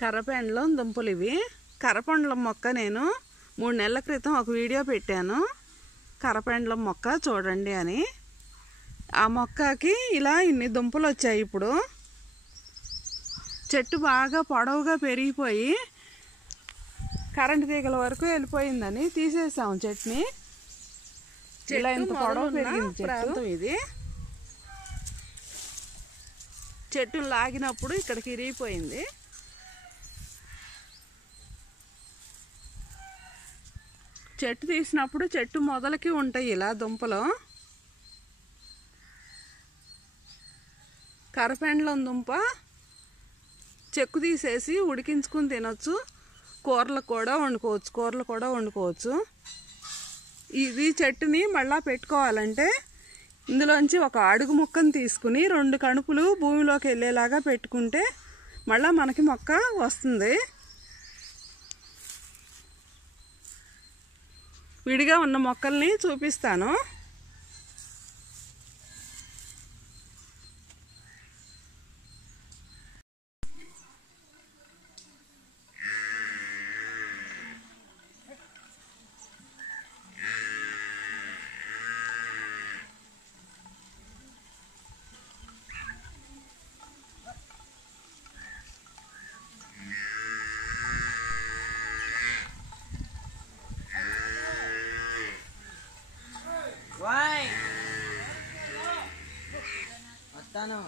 కర్రపెండలం దుంపలు ఇవి. కర్రపెండలం మొక్క నేను 3 నెలల క్రితం ఒక వీడియో పెట్టాను, కర్రపెండలం మొక్క చూడండి అని. ఆ మొక్కకి ఇలా ఇన్ని దుంపలు వచ్చాయి. ఇప్పుడు చెట్టు బాగా పొడవుగా పెరిగిపోయి కరెంటు తీగల వరకు వెళ్ళిపోయిందని తీసేసాం చెట్టుని. ఇలా ఇంత పొడవు పెరిగింది చెట్టు. ఇది చెట్టును లాగినప్పుడు ఇక్కడికి ఇరిగిపోయింది. చెట్టు తీసినప్పుడు చెట్టు మొదలకి ఉంటాయి ఇలా దుంపలు. కర్రపెండలం దుంప చెక్కు తీసేసి ఉడికించుకుని తినొచ్చు, కూరలు కూడా వండుకోవచ్చు. ఇది చెట్టుని మళ్ళా పెట్టుకోవాలంటే ఇందులోంచి ఒక అడుగు ముక్కను తీసుకుని 2 కణుపులు భూమిలోకి వెళ్ళేలాగా పెట్టుకుంటే మళ్ళా మనకి మొక్క వస్తుంది. విడిగా ఉన్న మొక్కల్ని చూపిస్తాను. వస్తాను.